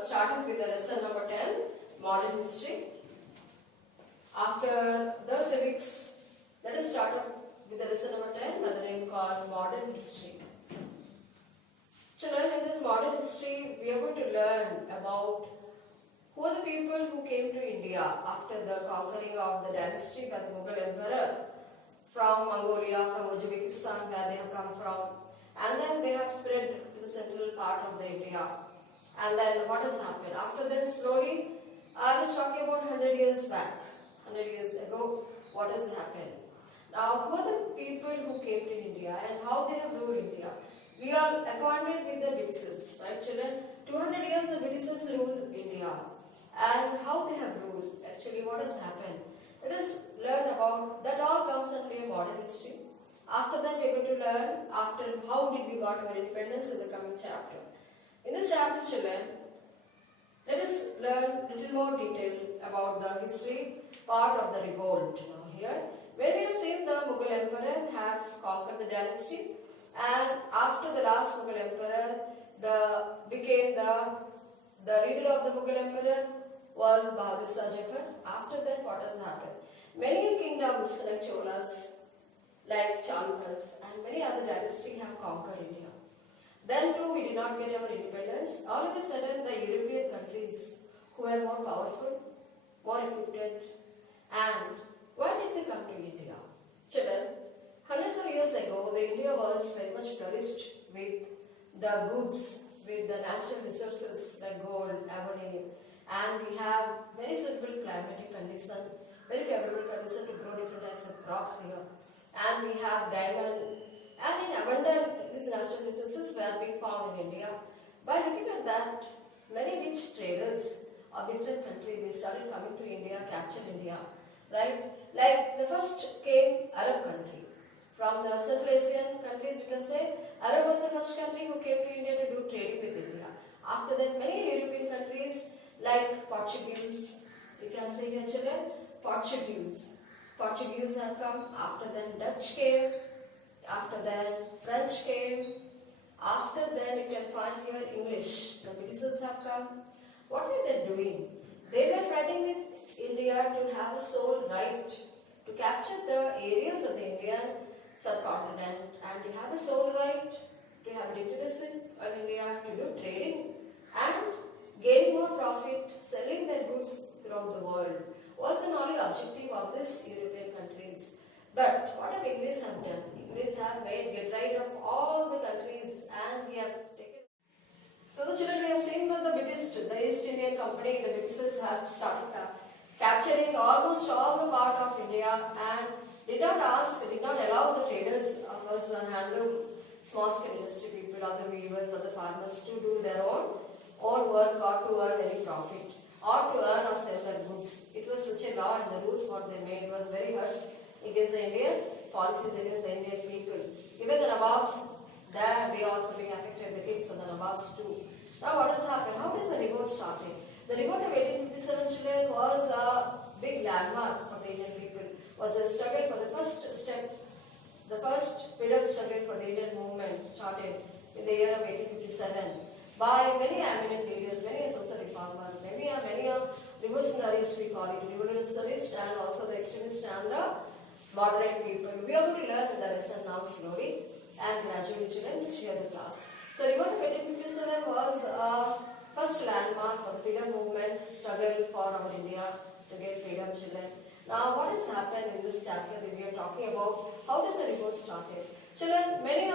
starting with the lesson number 10, modern history. After the civics, let us start up with the lesson number 10 by the name called modern history. Children, in this modern history, we are going to learn about who are the people who came to India after the conquering of the dynasty by the Mughal emperor from Mongolia, from Uzbekistan, where they have come from, and then they have spread to the central part of the India. And then what has happened? After that, slowly, I was talking about 100 years back, 100 years ago, what has happened? Now, who are the people who came to India and how they have ruled India? We are acquainted with the Britishers, right children? 200 years the Britishers ruled India. And how they have ruled, actually what has happened? Let us learn about, that all comes under a modern history. After that we are going to learn after how did we got our independence in the coming chapter. In this chapter children, let us learn little more detail about the history part of the revolt. Now here, when we have seen the Mughal emperor have conquered the dynasty, and after the last Mughal emperor, became the leader of the Mughal emperor was Bahadur Shah Zafar. After that, what has happened? Many kingdoms like Cholas, like Chalukyas, and many other dynasties have conquered India. Then too, we did not get our independence. All of a sudden, the European countries who were more powerful, more equipped, and why did they come to India? Children, hundreds of years ago, the India was very much flourished with the goods, with the natural resources like gold, ebony, and we have very suitable climatic condition, very favorable condition to grow different types of crops here. And we have diamond, and in abundant these natural resources were being found in India. By looking at that, many rich traders of different countries, they started coming to India, capture India, right? Like the first came Arab country. From the Central Asian countries, you can say, Arab was the first country who came to India to do trading with India. After that, many European countries like Portuguese, you can say here children, Portuguese have come. After then Dutch came. After then French came. After then you can find here English. The Britishers have come. What were they doing? They were fighting with India to have a sole right to capture the areas of the Indian subcontinent and to have a sole right to have dictatorship of India, to do trading and gaining more profit, selling their goods throughout the world was the only objective of these European countries. But what have English have done? English have get rid of all the countries and we have taken. So the children, we have seen that the East Indian Company, the Britishers have started capturing almost all the part of India and did not allow the traders of us handloom, small scale industry people, or the weavers or the farmers to do their own work or to earn any profit or to earn or sell their goods. It was such a law and the rules what they made was very harsh against the Indian policies, against the Indian people. Even the Nawabs, they also being affected, the kings and the Nawabs too. Now what has happened? How is the revolt starting? The revolt of 1857 children was a big landmark for the Indian people. Was a struggle for the first step, the first freedom struggle for the Indian movement started in the year of 1857 by many eminent leaders, many social reformers, many revolutionaries we call it, revolutionists and also the extremists and the moderate people. We are going to learn the lesson now slowly and gradually children, just hear the class. So revolt of 1857 was a first landmark for the freedom movement struggle for our India to get freedom children. Now what has happened in this chapter that we are talking about, how does the revolt started? Children, many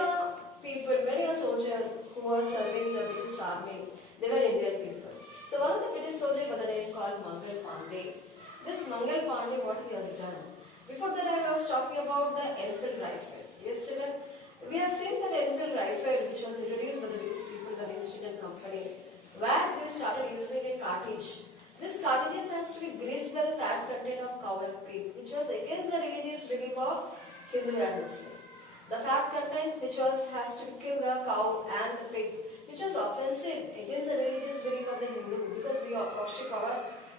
soldiers who were serving the British army, they were Indian people. So one of the British soldiers by the name called Mangal Pandey. This Mangal Pandey, what he has done? Before that I was talking about the Enfield rifle. Yes children, we have seen that Enfield rifle which was introduced by the British people, the East Indian Company, where they started using a cartridge. This cartridge has to be greased by the fat content of cow and pig, which was against the religious belief of Hindu and Muslim. The fat content which has to kill the cow and the pig, which was offensive against the religious belief of the Hindu, because we worship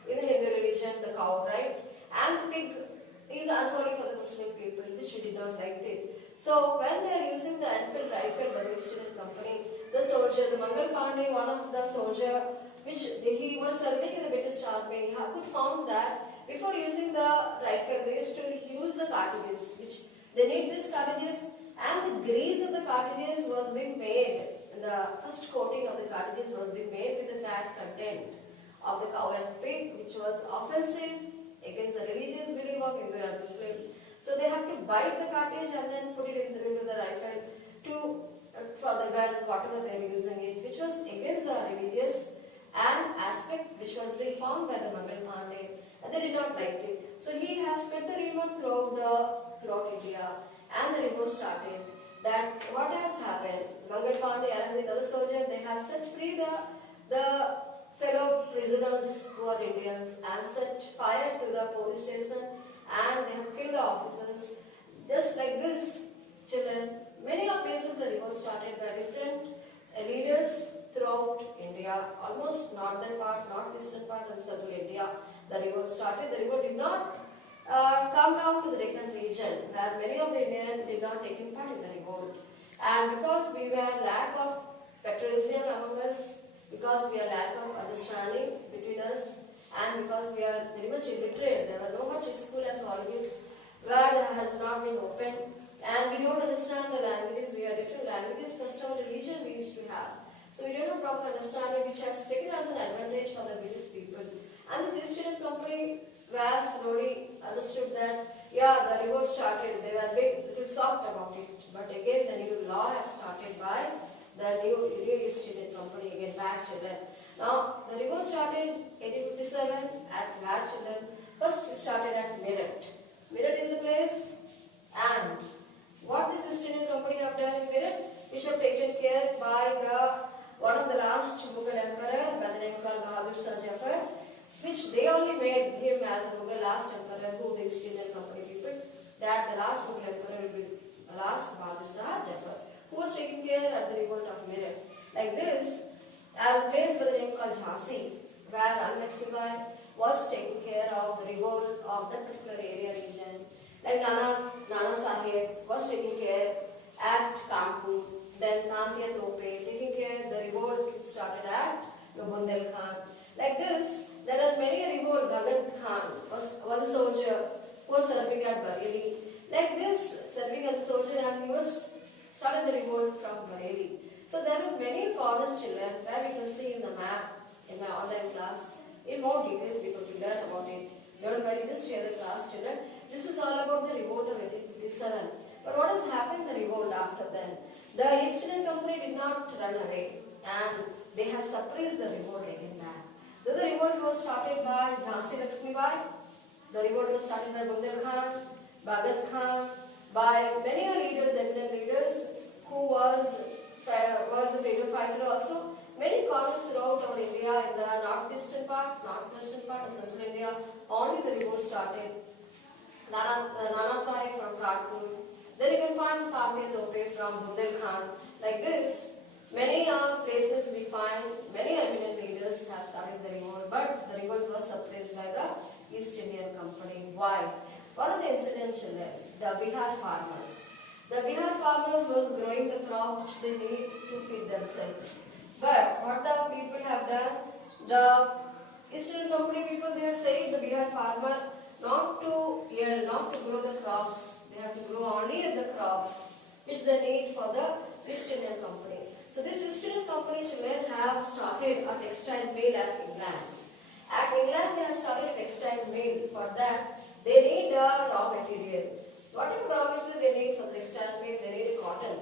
in the Hindu religion the cow, right? And the pig is unholy for the Muslim people, which we did not like it. So when they are using the Enfield rifle by the East Indian Company, the soldier, the Mangal Pandey, one of the soldier which he was serving in the British Army, he could found that before using the rifle, they used to use the cartridges, which they need these cartridges, and the grease of the cartridges was being made. The first coating of the cartridges was being made with the fat content of the cow and pig, which was offensive against the religious belief of Hindu and Muslim. So they have to bite the cartridge and then put it into the rifle to for the gun, whatever they are using it, which was against the religious and aspect which was being found by the Mangal Pandey, and they did not like it. So he has spread the rumor throughout India, and the rumor started that what has happened. Mangal Pandey along with other soldiers, they have set free the fellow prisoners who are Indians and set fire to the police station, and they have killed the officers. Just like this, children, many of places the revolt started by different leaders throughout India, almost northern part, northeastern part and central India. The revolt started. The revolt did not come down to the Deccan region, where many of the Indians did not take part in the revolt. And because we were lack of patriotism among us, because we are lack of understanding between us, and because we are very much illiterate, there were no much school and colleges where there has not been opened, and we don't understand the languages. We have different languages, custom, religion we used to have. So we don't have proper understanding, which has taken as an advantage for the British people. And this East Indian Company were slowly understood that, yeah, the revolt started, they were big, little soft about it. But again, the new law has started by the new East Indian Company, again, back children. Now, the revolt started 1857 at Bad children. First, it started at Meerut. Meerut is a place, and what this East Indian Company have done in Meerut, which have taken care by one of the last Mughal emperor by the name called Bahadur Shah Jafar, which they only made him as a Mughal last emperor, who the East Indian Company people, that the last Mughal emperor will be the last Bahadur Shah Jafar, who was taking care of the revolt of Meerut. Like this, a place by the name called Jhansi, where Al-Mexibai was taking care of the revolt of that particular area region. Like Nana Sahib was taking care at Kanpur, then Tantia Tope taking care the revolt started at Bundelkhand. Like this, there are many revolt. Bhagat Khan was a soldier who was serving at Bareilly. Like this, serving as a soldier, and he was started the revolt from Bareilly. So there are many corners, children, where we can see in the map in my online class. In more details, we could learn about it. Don't worry, just share the class, children. This is all about the revolt of 1857. But what has happened in the revolt after then? The East Indian Company did not run away, and they have suppressed the revolt again back. Though the revolt was started by Jhansi Lakshmibai, the revolt was started by Bundelkhand, Bhagat Khan, by many leaders, eminent leaders, who was a freedom fighter also. Many corners throughout our India, in the northeastern part, northwestern part, and central India, only the revolt started. Nana Sahib from Kanpur. Then you can find Tamir Tope from Bundelkhand. Like this, many places we find many eminent leaders have started the revolt, but the revolt was suppressed by the East Indian Company. Why? One of the incidents, the Bihar farmers. The Bihar farmers was growing the crop which they need to feed themselves. But what the people have done, the East Indian Company people, they have said the Bihar farmer not to grow the crops. They have to grow only the crops which they need for the East Indian Company. So this East Indian Company children have started a textile mill at England. At England they have started a textile mill. For that they need a raw material. Whatever raw material they need for textile mill, they need a cotton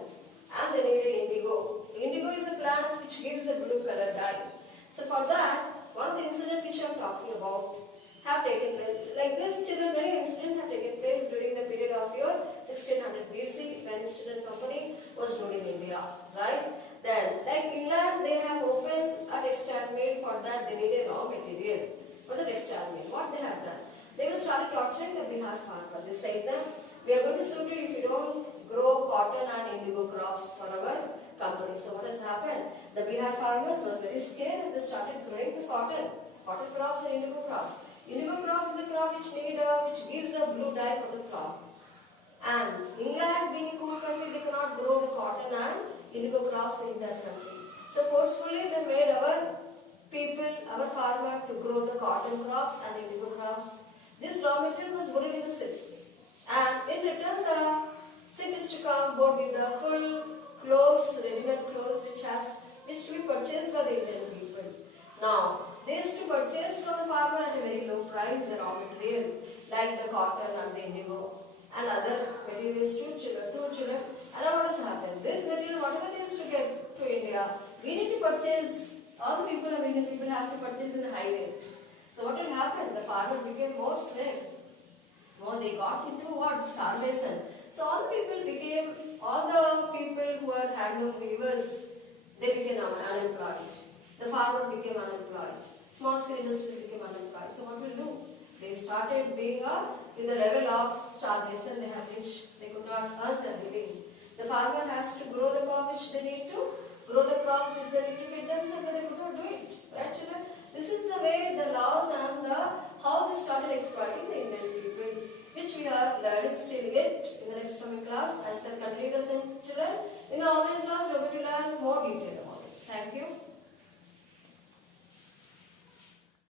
and they need a indigo. Indigo is a plant which gives a blue color dye. So for that, one of the incidents which I am talking about have taken place. Like this, children, many incidents have taken place during the period of your 1600 BC when East Indian Company was ruling India, right? Then, like England, they have opened a textile mill. For that, they need a raw material for the textile mill. What they have done? They will start torturing the Bihar farmer. They say them, we are going to sue you if you don't grow cotton and indigo crops for our company. So what has happened? The Bihar farmers was very scared and they started growing the cotton crops and indigo crops. Indigo crops is a crop which gives a blue dye for the crop. And England being a cool country, they cannot grow the cotton and indigo crops in their country. So forcefully they made our people cotton crops and indigo crops. This raw material was buried in the ship, and in return the ship is to come board with the full clothes, ready-made clothes which to be purchased by the Indian people. Now, they used to purchase from the farmer at a very low price the raw material like the cotton and the indigo and other materials to children. And what has happened? This material, whatever they used to get to India, we need to purchase, all the people of Indian people have to purchase in a high rate. So what will happen? The farmer became more slave. More they got into what? Starvation. So all the people who were handloom weavers, they became unemployed. The farmer became unemployed. Small scale industry became unemployed. So what will do? They started being with the level of starvation they have reached. They could not earn their living. The farmer has to grow the crop which they need to, grow the crops which they need to feed themselves, but they could not do it. Right, children? This is the way the laws and how they started exploiting the Indian people, which we are learning still yet in the next coming class. I shall continue the same, children. In the